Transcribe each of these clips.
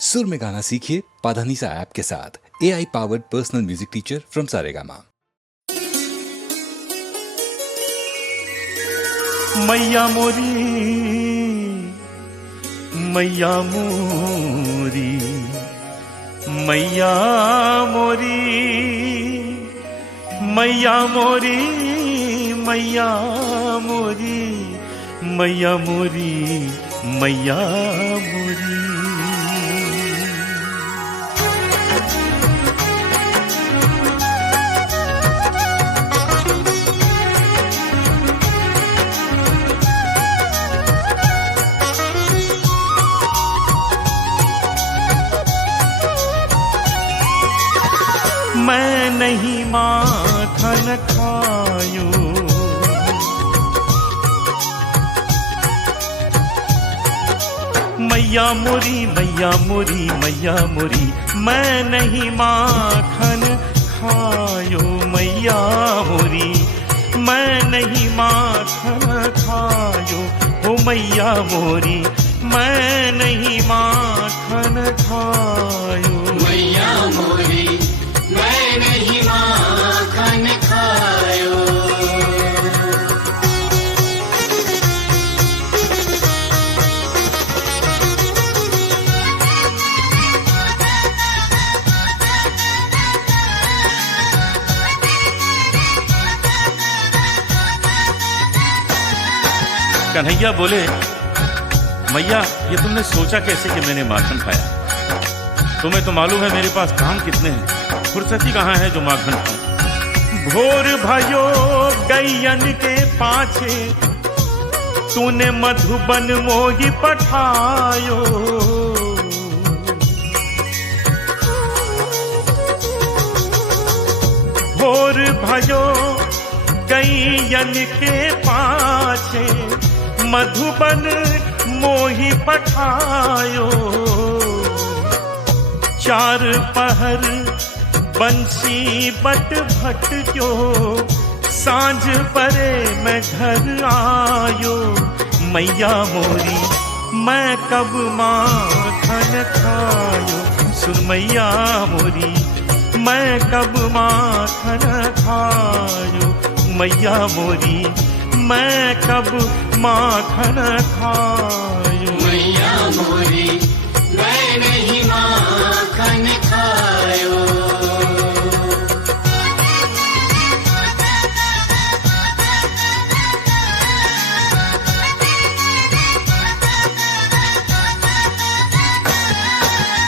सुर में गाना सीखिए पाधानीसा ऐप के साथ। AI powered personal music teacher from Saregama. मैया मोरी, मैया मोरी, मैया मोरी, मैया मोरी, मैया मोरी, मैया मोरी, मैया मोरी। मैं नहीं माखन खायो, मैया मोरी, मैया मोरी, मैया मोरी, मैं नहीं माखन खायो, मैया मोरी, मैं नहीं माखन खायो, ओ मैया मोरी, मैं नहीं माखन खायो, मैया मोरी, मैं नहीं माखन खायो। कन्हैया बोले, मैया ये तुमने सोचा कैसे कि मैंने माखन खाया? तुम्हें तो मालूम है मेरे पास काम कितने हैं, फुर्सती कहाँ है जो माखन खाऊं? भोर भयो गैयन के पाछे, तूने मधुबन मोही पठायो, भोर भयो गैयन के पाछे, मधुबन मोही पठायो, चार पहर बंसी बट भट क्यों, सांझ परे मैं घर आयो, मैया मोरी, मैं कब माखन खायो, सुन मैया मोरी, मैं कब माखन खायो, मैया मोरी, मैं कब माखन खायो, मैया मोरी, मैं नहीं माखन खायो।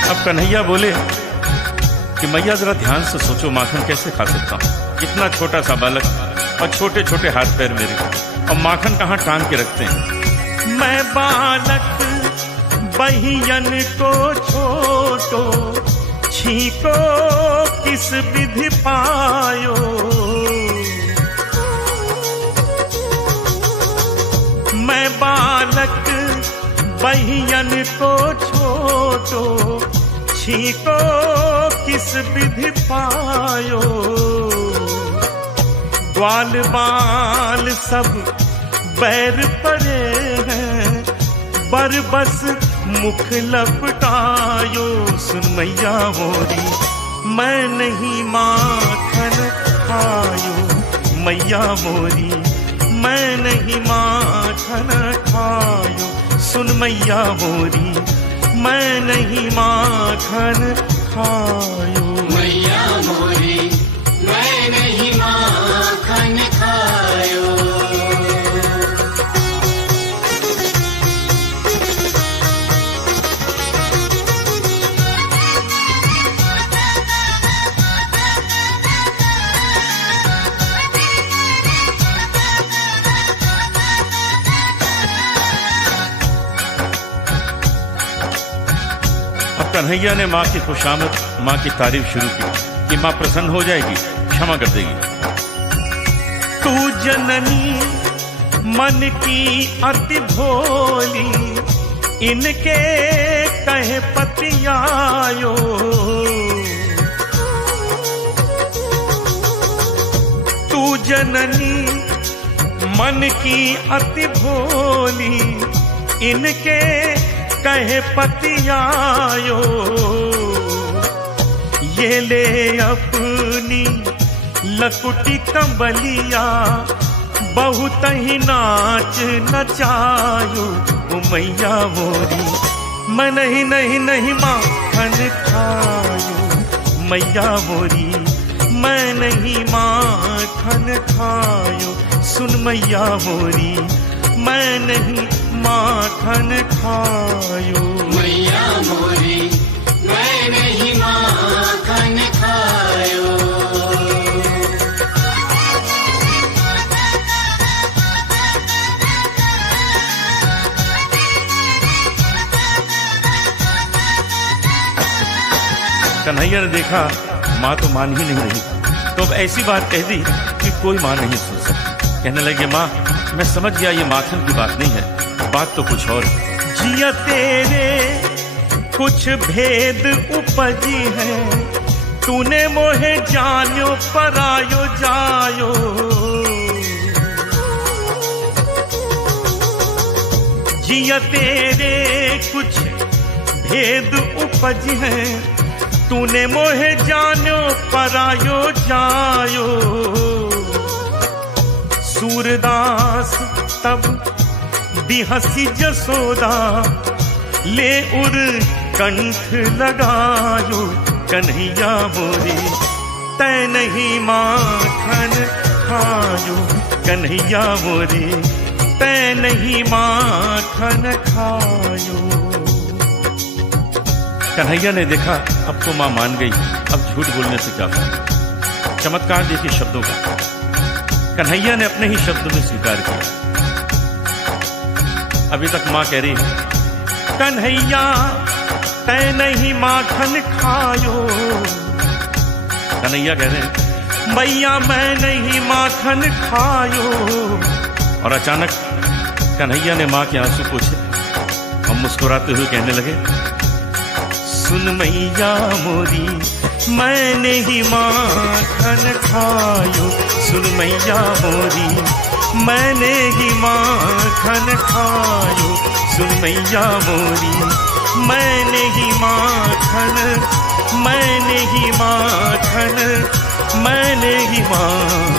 अब कन्हैया बोले कि मैया जरा ध्यान से सोचो, माखन कैसे खा सकता हूँ? इतना छोटा सा बालक और छोटे छोटे हाथ पैर मेरे, और माखन कहाँ टांग के रखते हैं? मैं बालक बहियन को छोटो, छीको किस विधि पायो, मैं बालक बहियन को छोटो, छीको किस विधि पायो, ग्वाल बाल सब बैर पड़े हैं, बरबस मुख लपटायो, सुन मैया मोरी, मैं नहीं माखन खायो, मैया मोरी, मैं नहीं माखन खायो, सुन मैया मोरी, मैं नहीं माखन खायो, मैया मोरी, मैं नहीं माखन खायो। कन्हैया ने माँ की खुशामद, माँ की तारीफ शुरू की कि माँ प्रसन्न हो जाएगी, क्षमा कर देगी। तू जननी मन की अति भोली, इनके कहे पतियायो, तू जननी मन की अति भोली, इनके कहे पतियायो, ले अपनी लकुटी कंबलिया, बहुत ही नाच नचायो ओ मैया मोरी। मैं नहीं नहीं नहीं माखन खायो मैया मोरी, मैं नहीं माखन खायो। सुन मैया मोरी, मैं नहीं माखन खायो। मैया मोरी मैं नहीं माखन खायो। कन्हैया ने देखा माँ तो मान ही नहीं रही, तो अब ऐसी बात कह दी कि कोई माँ नहीं सुन सकती। कहने लगे माँ मैं समझ गया ये माखन की बात नहीं है, बात तो कुछ और। जिया तेरे कुछ भेद उपजी है, तूने मोहे जानो परायो जायो। जिया तेरे कुछ भेद उपज है, तूने मोहे जानो परायो जायो। सूरदास तब बिहसी जसोदा, ले उर कंठ लगायो। कन्हैया मोरी तै नहीं माखन खायो, कन्हैया मोरी तै नहीं माखन खायो। कन्हैया ने देखा अब तो माँ मान गई, अब झूठ बोलने से क्या फायदा। चमत्कार देखिए शब्दों का, कन्हैया ने अपने ही शब्द में स्वीकार किया। अभी तक माँ कह रही है कन्हैया तै नहीं माखन खायो, कन्हैया कह रहे हैं मैया मैं नहीं माखन खायो। और अचानक कन्हैया ने माँ के आंसू पोंछे और मुस्कुराते हुए कहने लगे सुन मैया मोरी मैं नहीं माखन खायो। सुन मैया मोरी मैंने ही माखन खायो। सुन मैया मोरी मैंने ही माखन, मैंने ही माखन, मैंने ही माखन